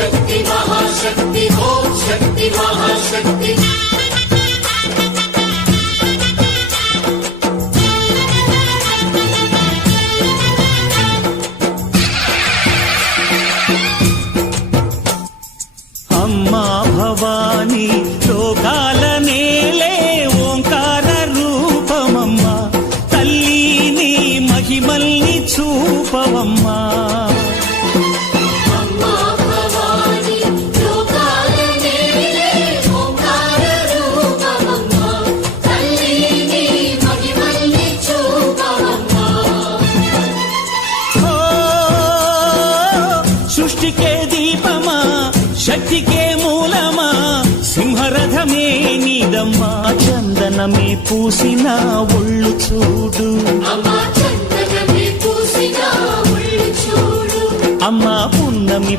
శక్తి మహాశక్తి ఓం శక్తి మహాశక్తి అమ్మా భవాని లోకాల నేలే ఓంకార రూపమమ్మా తల్లి నీ మహిమల్ని చూపవమ్మా సృష్టికే దీపమా శక్తికే మూలమా సింహరథమే నీదమ్మా చందనమే పూసిన ఒళ్ళు చూడు అమ్మా పున్నమి